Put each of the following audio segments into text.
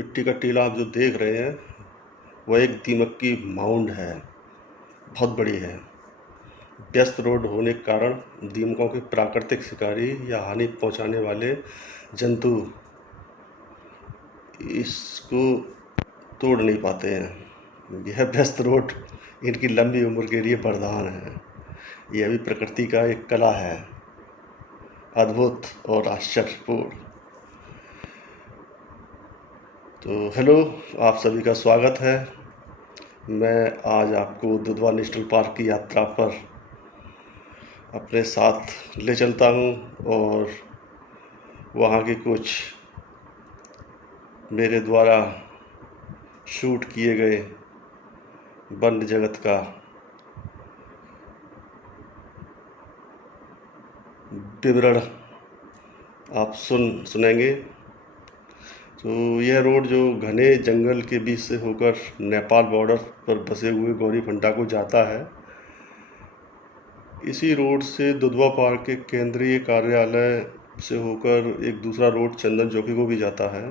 मिट्टी का टीला आप जो देख रहे हैं वह एक दीमक की माउंड है, बहुत बड़ी है। व्यस्त रोड होने के कारण दीमकों के प्राकृतिक शिकारी या हानि पहुंचाने वाले जंतु इसको तोड़ नहीं पाते हैं। यह व्यस्त रोड इनकी लंबी उम्र के लिए वरदान है। यह भी प्रकृति का एक कला है, अद्भुत और आश्चर्यपूर्ण। तो हेलो, आप सभी का स्वागत है। मैं आज आपको दुधवा नेशनल पार्क की यात्रा पर अपने साथ ले चलता हूँ और वहाँ के कुछ मेरे द्वारा शूट किए गए वन्य जगत का विवरण आप सुनेंगे। तो यह रोड जो घने जंगल के बीच से होकर नेपाल बॉर्डर पर बसे हुए गौरीफंटा को जाता है, इसी रोड से दुधवा पार्क के केंद्रीय कार्यालय से होकर एक दूसरा रोड चंदन चौकी को भी जाता है।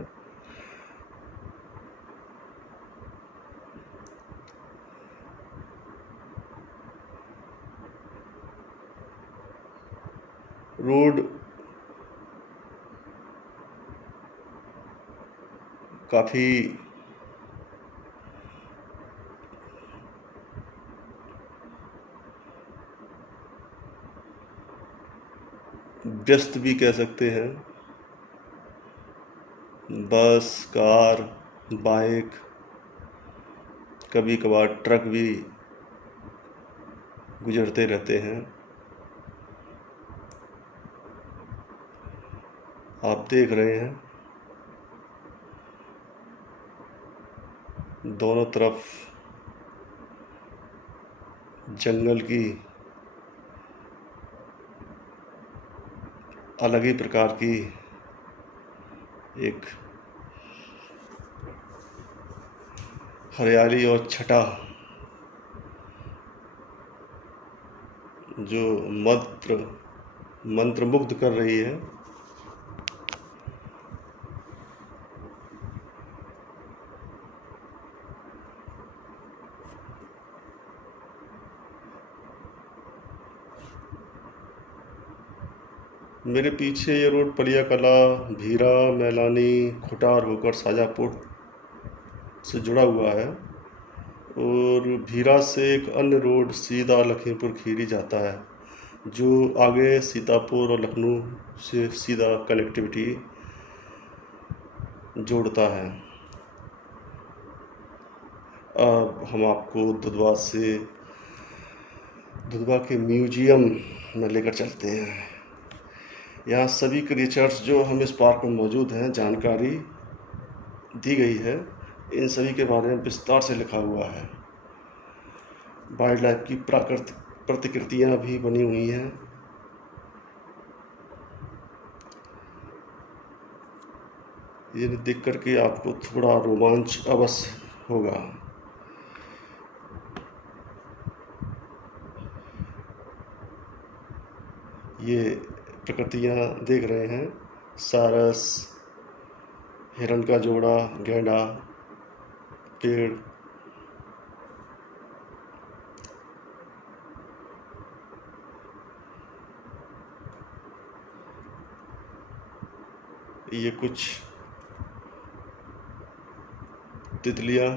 रोड काफ़ी व्यस्त भी कह सकते हैं। बस, कार, बाइक, कभी कभार ट्रक भी गुजरते रहते हैं। आप देख रहे हैं दोनों तरफ जंगल की अलग ही प्रकार की एक हरियाली और छटा जो मंत्रमुग्ध कर रही है। मेरे पीछे ये रोड पलिया कला, भीरा, मैलानी, खुटार होकर शाजापुर से जुड़ा हुआ है और भीरा से एक अन्य रोड सीधा लखीमपुर खीरी जाता है, जो आगे सीतापुर और लखनऊ से सीधा कनेक्टिविटी जोड़ता है। अब हम आपको दुधवा के म्यूजियम में लेकर चलते हैं। यहाँ सभी क्रिएचर्स जो हम इस पार्क में मौजूद हैं जानकारी दी गई है। इन सभी के बारे में विस्तार से लिखा हुआ है। वाइल्ड लाइफ की प्राकृतिक प्रतिकृतियाँ भी बनी हुई हैं। ये देख करके आपको थोड़ा रोमांच अवश्य होगा। ये प्रकृतियाँ देख रहे हैं, सारस, हिरण का जोड़ा, गैंडा, पेड़, ये कुछ तितलियाँ,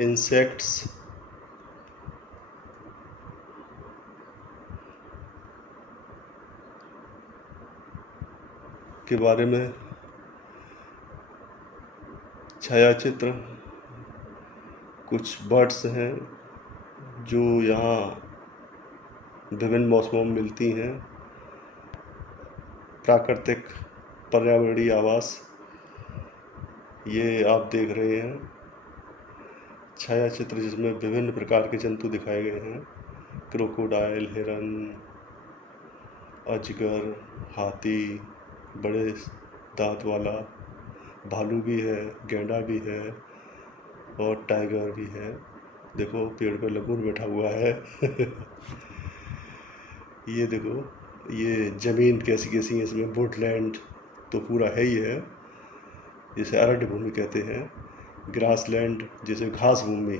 इंसेक्ट्स, के बारे में छायाचित्र। कुछ बर्ड्स हैं जो यहाँ विभिन्न मौसमों में मिलती हैं। प्राकृतिक पर्यावरणीय आवास ये आप देख रहे हैं। छायाचित्र जिसमें विभिन्न प्रकार के जंतु दिखाए गए हैं, क्रोकोडाइल, हिरन, अजगर, हाथी, बड़े दांत वाला, भालू भी है, गैंडा भी है और टाइगर भी है। देखो पेड़ पे लंगूर बैठा हुआ है। ये देखो ये ज़मीन कैसी कैसी है इसमें, वुडलैंड तो पूरा है ही है, जिसे अरण्य भूमि कहते हैं, ग्रासलैंड जिसे घास भूमि,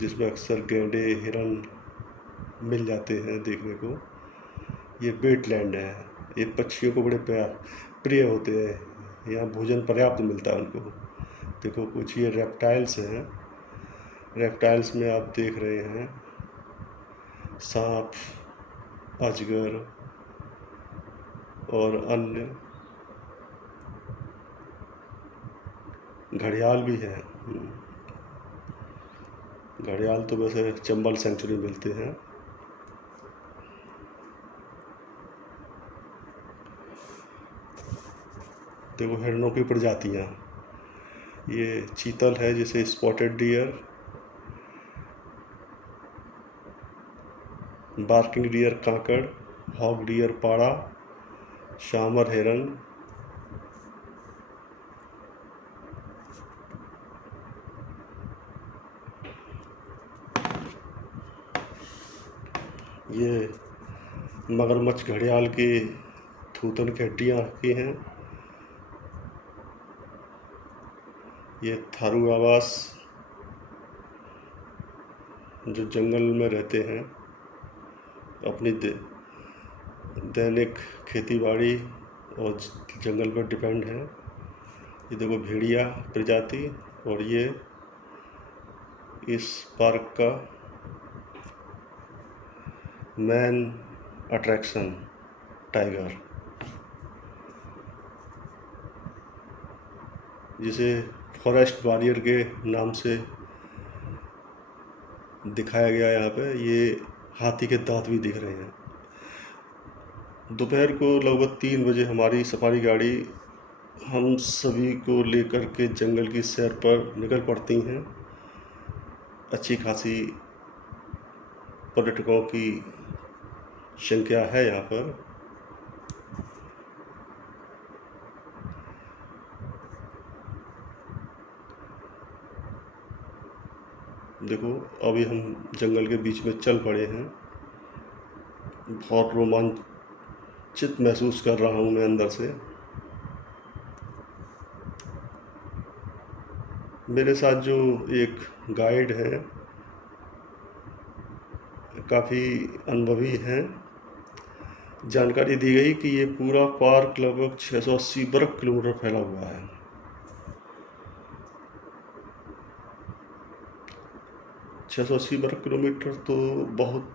जिसमें अक्सर गैंडे हिरन मिल जाते हैं देखने को। ये वेटलैंड है, ये पक्षियों को बड़े प्रिय होते हैं, यहाँ भोजन पर्याप्त मिलता है उनको। देखो कुछ ये रेप्टाइल्स हैं, रेप्टाइल्स में आप देख रहे हैं सांप, अजगर और अन्य, घड़ियाल भी है। घड़ियाल तो वैसे चंबल सेंचुरी मिलते हैं। देखो हिरणों की प्रजातियाँ, ये चीतल है जिसे स्पॉटेड डियर, बार्किंग डियर कांकड़, हॉग डियर पाड़ा, शामर हिरन, ये मगरमच्छ घड़ियाल की थूथन की हड्डियाँ रखी हैं। ये थारू आवास जो जंगल में रहते हैं, अपनी दैनिक खेतीबाड़ी और जंगल पर डिपेंड है। ये देखो भेड़िया प्रजाति, और ये इस पार्क का मेन अट्रैक्शन टाइगर, जिसे फॉरेस्ट वॉरियर के नाम से दिखाया गया। यहाँ पे ये हाथी के दांत भी दिख रहे हैं। दोपहर को लगभग 3 बजे हमारी सफारी गाड़ी हम सभी को लेकर के जंगल की सैर पर निकल पड़ती हैं। अच्छी खासी पर्यटकों की संख्या है यहाँ पर। देखो अभी हम जंगल के बीच में चल पड़े हैं, बहुत रोमांचित महसूस कर रहा हूँ मैं अंदर से। मेरे साथ जो एक गाइड हैं, काफ़ी अनुभवी हैं। जानकारी दी गई कि ये पूरा पार्क लगभग 680 वर्ग किलोमीटर फैला हुआ है। 680 वर्ग किलोमीटर तो बहुत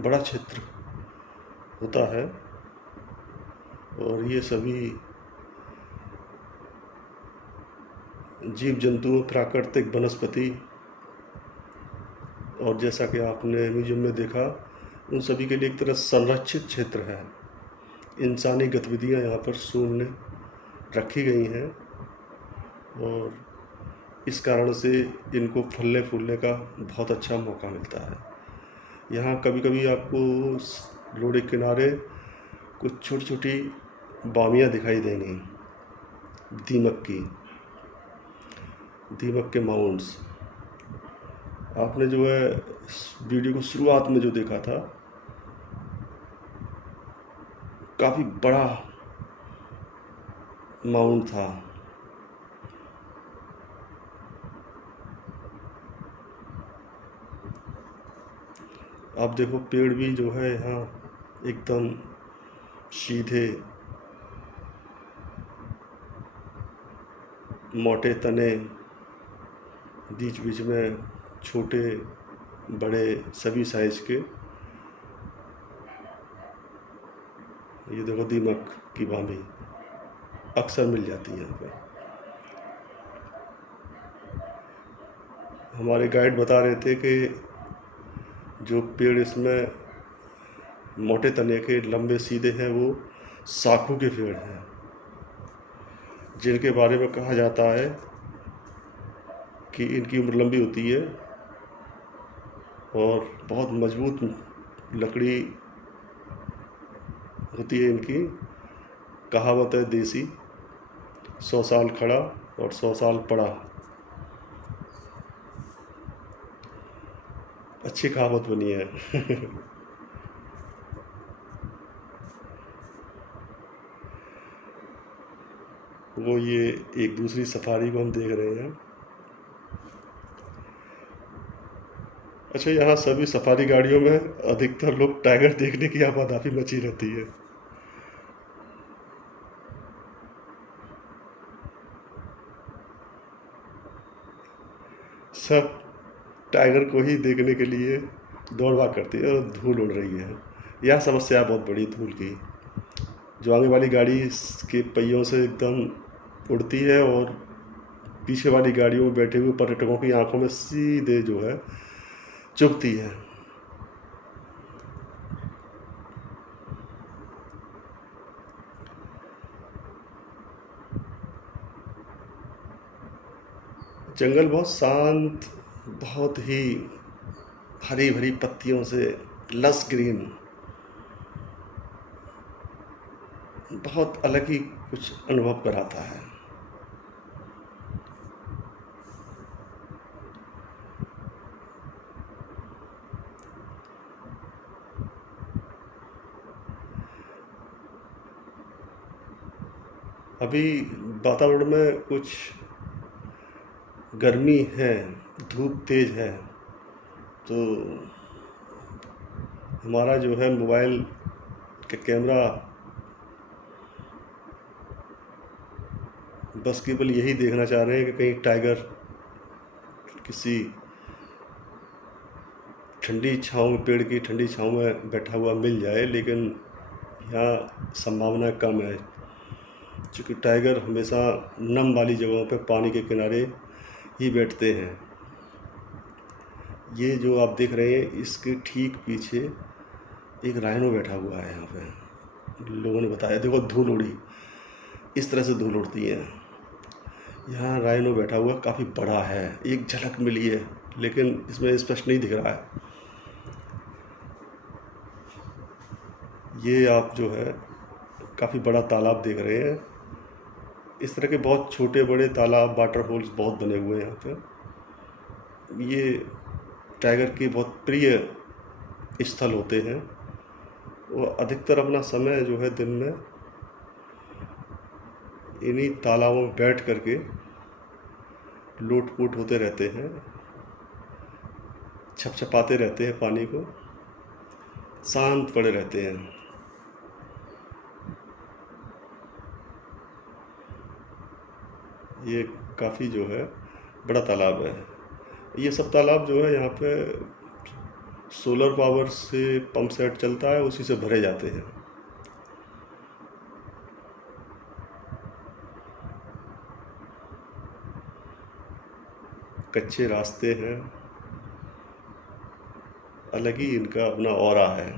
बड़ा क्षेत्र होता है, और ये सभी जीव जंतु, प्राकृतिक वनस्पति, और जैसा कि आपने म्यूजियम में देखा, उन सभी के लिए एक तरह संरक्षित क्षेत्र है। इंसानी गतिविधियां यहाँ पर शून्य रखी गई हैं, और इस कारण से इनको फलने फूलने का बहुत अच्छा मौका मिलता है। यहाँ कभी कभी आपको रोड के किनारे कुछ छोटी छोटी बामियाँ दिखाई देंगी, दीमक के माउंट्स। आपने जो है वीडियो को शुरुआत में जो देखा था, काफ़ी बड़ा माउंट था। आप देखो पेड़ भी जो है यहाँ एकदम सीधे मोटे तने, बीच बीच में छोटे बड़े सभी साइज के। ये देखो दीमक की बामी अक्सर मिल जाती है यहाँ पे। हमारे गाइड बता रहे थे कि जो पेड़ इसमें मोटे तने के लंबे सीधे हैं, वो साखू के पेड़ हैं, जिनके बारे में कहा जाता है कि इनकी उम्र लंबी होती है और बहुत मजबूत लकड़ी होती है इनकी। कहावत है देसी, 100 साल खड़ा और 100 साल पड़ा। अच्छी कहावत बनी है। वो ये एक दूसरी सफारी को हम देख रहे हैं। अच्छा, यहाँ सभी सफारी गाड़ियों में अधिकतर लोग टाइगर देखने की आपाधापी मची रहती है। सब टाइगर को ही देखने के लिए दौड़ भाग करती है और धूल उड़ रही है। यह समस्या है बहुत बड़ी धूल की, जो आगे वाली गाड़ी के पहियों से एकदम उड़ती है और पीछे वाली गाड़ियों में बैठे हुए पर्यटकों की आंखों में सीधे जो है चुभती है। जंगल बहुत शांत, बहुत ही हरी भरी पत्तियों से लस ग्रीन, बहुत अलग ही कुछ अनुभव कराता है। अभी वातावरण में कुछ गर्मी है, धूप तेज है, तो हमारा जो है मोबाइल का कैमरा बस केवल यही देखना चाह रहे हैं कि कहीं टाइगर किसी ठंडी छाँव में, पेड़ की ठंडी छाँव में बैठा हुआ मिल जाए, लेकिन यहाँ संभावना कम है, क्योंकि टाइगर हमेशा नम वाली जगहों पर पानी के किनारे ही बैठते हैं। ये जो आप देख रहे हैं, इसके ठीक पीछे एक राइनो बैठा हुआ है। यहाँ पे लोगों ने बताया, देखो धूल उड़ी, इस तरह से धूल उड़ती है। यहाँ राइनो बैठा हुआ काफ़ी बड़ा है, एक झलक मिली है, लेकिन इसमें स्पष्ट नहीं दिख रहा है। ये आप जो है काफ़ी बड़ा तालाब देख रहे हैं। इस तरह के बहुत छोटे बड़े तालाब, वाटर होल्स बहुत बने हुए हैं यहाँ पे। ये टाइगर के बहुत प्रिय स्थल होते हैं। वो अधिकतर अपना समय जो है दिन में इन्हीं तालाबों में बैठ करके लूट-पुट होते रहते हैं, छपछपाते रहते हैं, पानी को शांत पड़े रहते हैं। ये काफ़ी जो है बड़ा तालाब है। ये सब तालाब जो है यहाँ पे सोलर पावर से पंप सेट चलता है, उसी से भरे जाते हैं। कच्चे रास्ते हैं, अलग ही इनका अपना ऑरा है।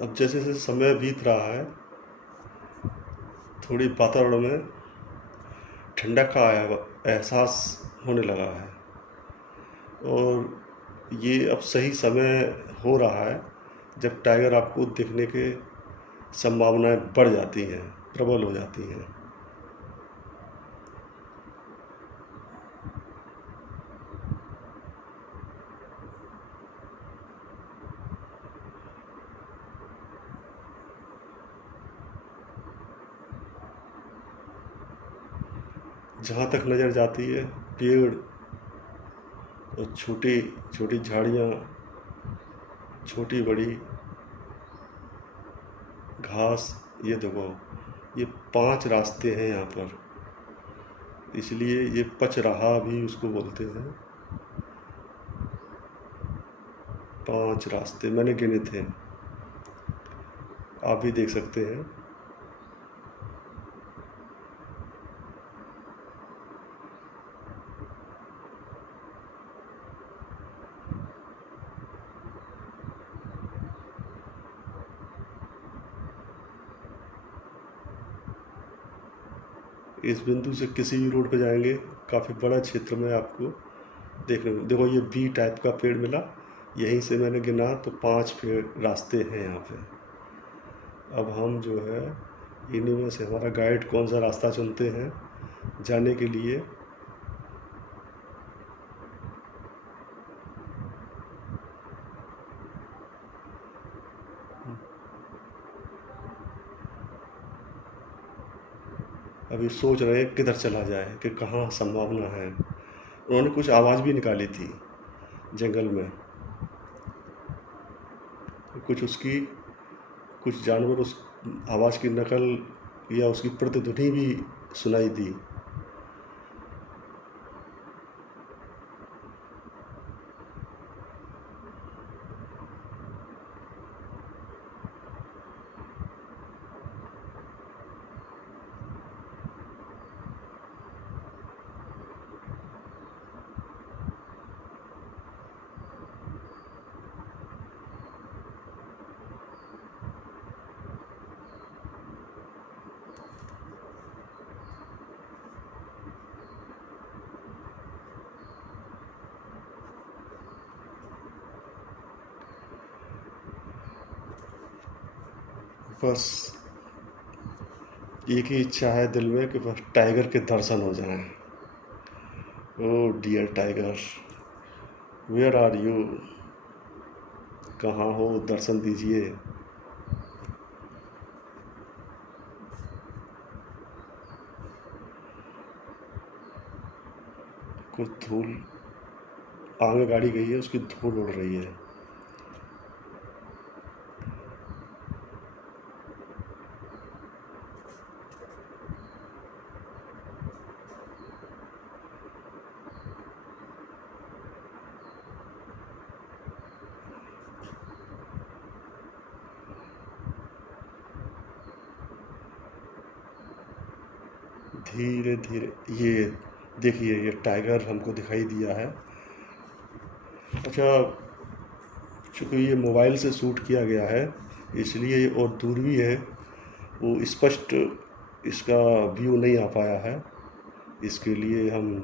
अब जैसे जैसे समय बीत रहा है, थोड़ी वातावरण में ठंडक का एहसास होने लगा है, और ये अब सही समय हो रहा है जब टाइगर आपको दिखने के संभावनाएं बढ़ जाती हैं, प्रबल हो जाती हैं। जहाँ तक नज़र जाती है, पेड़ और छोटी छोटी झाड़ियाँ, छोटी बड़ी घास, ये देखो, ये 5 रास्ते हैं यहाँ पर, इसलिए ये पचराहा भी उसको बोलते हैं। 5 रास्ते मैंने गिने थे, आप भी देख सकते हैं। इस बिंदु से किसी भी रोड पे जाएंगे, काफ़ी बड़ा क्षेत्र में आपको देखने को, देखो ये बी टाइप का पेड़ मिला, यहीं से मैंने गिना तो 5 पेड़ रास्ते हैं यहाँ पे। अब हम जो है इन्हीं में से हमारा गाइड कौन सा रास्ता चुनते हैं जाने के लिए। अभी सोच रहे हैं किधर चला जाए कि कहाँ संभावना है। उन्होंने कुछ आवाज़ भी निकाली थी जंगल में, कुछ जानवर उस आवाज़ की नकल या उसकी प्रतिध्वनि भी सुनाई दी। बस एक ही इच्छा है दिल में कि बस टाइगर के दर्शन हो जाएं। Oh dear tiger, where are you? कहाँ हो? दर्शन दीजिए। कुछ धूल, आगे गाड़ी गई है उसकी धूल उड़ रही है। धीरे धीरे ये देखिए, ये टाइगर हमको दिखाई दिया है। अच्छा, चूँकि ये मोबाइल से शूट किया गया है इसलिए और दूर भी है, वो स्पष्ट इसका व्यू नहीं आ पाया है, इसके लिए हम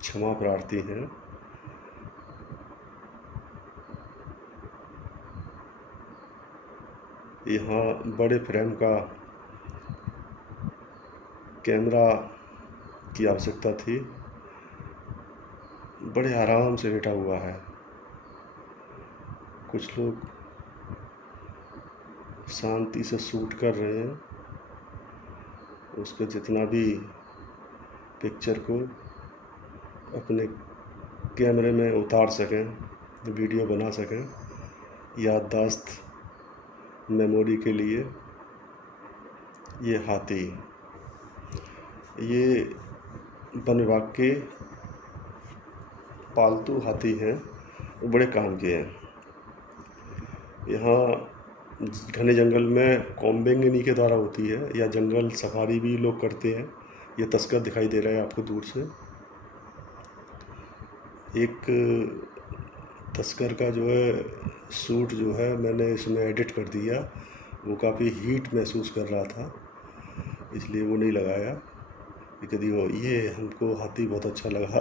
क्षमा प्रार्थी हैं। यहाँ बड़े फ्रेम का कैमरा की आवश्यकता थी। बड़े आराम से लेटा हुआ है। कुछ लोग शांति से शूट कर रहे हैं, उसके जितना भी पिक्चर को अपने कैमरे में उतार सकें, वीडियो बना सकें, याददाश्त मेमोरी के लिए। ये हाथी, ये वन विभाग के पालतू हाथी हैं, वो बड़े काम के हैं। यहाँ घने जंगल में कॉम्बिंग इन्हीं के द्वारा होती है या जंगल सफारी भी लोग करते हैं। ये तस्कर दिखाई दे रहा है आपको दूर से। एक तस्कर का जो है सूट जो है मैंने इसमें एडिट कर दिया, वो काफ़ी हीट महसूस कर रहा था इसलिए वो नहीं लगाया। यदि वो ये हमको हाथी बहुत अच्छा लगा,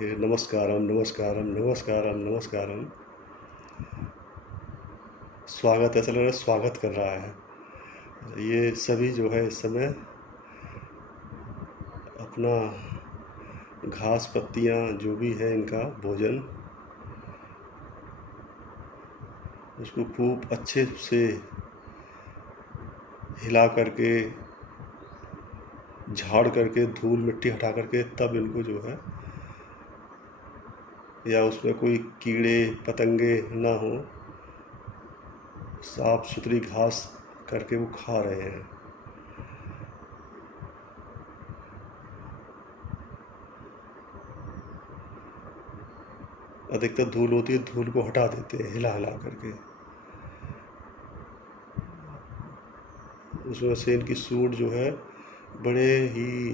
ये नमस्कारम नमस्कारम नमस्कारम नमस्कारम, स्वागत, ऐसा लग रहा है स्वागत कर रहा है। ये सभी जो है इस समय अपना घास पत्तियाँ जो भी है इनका भोजन, उसको खूब अच्छे से हिला करके, झाड़ करके, धूल मिट्टी हटा करके तब इनको जो है, या उसमें कोई कीड़े पतंगे ना हो, साफ सुथरी घास करके वो खा रहे हैं। अधिकतर धूल होती है, धूल को हटा देते हैं हिला हिला करके। उसमें से इनकी सूंड जो है बड़े ही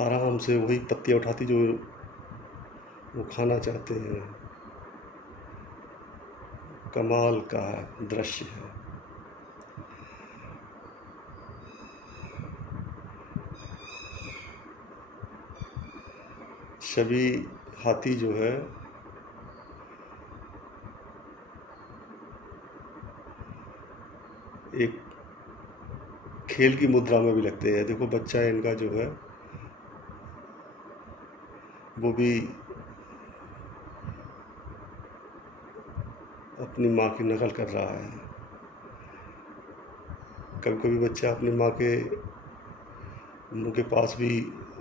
आराम से वही पत्तियाँ उठाती जो वो खाना चाहते हैं। कमाल का दृश्य है। सभी हाथी जो है एक खेल की मुद्रा में भी लगते हैं। देखो बच्चा इनका जो है वो भी अपनी माँ की नकल कर रहा है। कभी कभी बच्चा अपनी माँ के मुंह के पास भी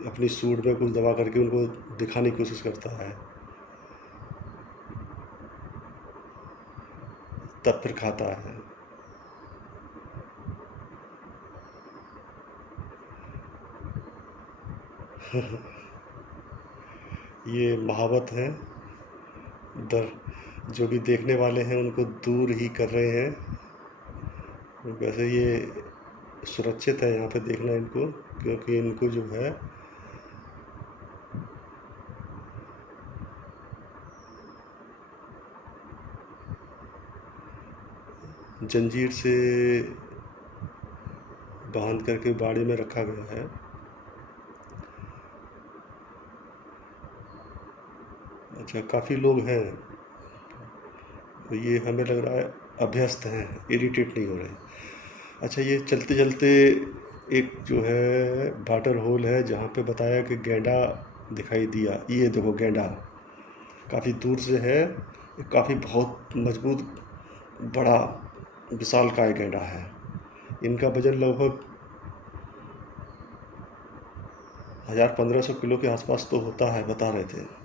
अपनी सूंड में कुछ दबा करके उनको दिखाने की कोशिश करता है, तब फिर खाता है। ये महावत है। दर जो भी देखने वाले हैं उनको दूर ही कर रहे हैं। वैसे ये सुरक्षित है यहाँ पे देखना इनको, क्योंकि इनको जो है जंजीर से बांध करके बाड़ी में रखा गया है। अच्छा, काफ़ी लोग हैं, तो ये हमें लग रहा है अभ्यस्त हैं, इरिटेट नहीं हो रहे। अच्छा, ये चलते चलते एक जो है वाटर होल है जहाँ पे बताया कि गैंडा दिखाई दिया। ये देखो गैंडा काफ़ी दूर से है, काफ़ी बहुत मजबूत, बड़ा, विशालकाय गैंडा है। इनका वजन लगभग 1000-1500 किलो के आसपास तो होता है, बता रहे थे।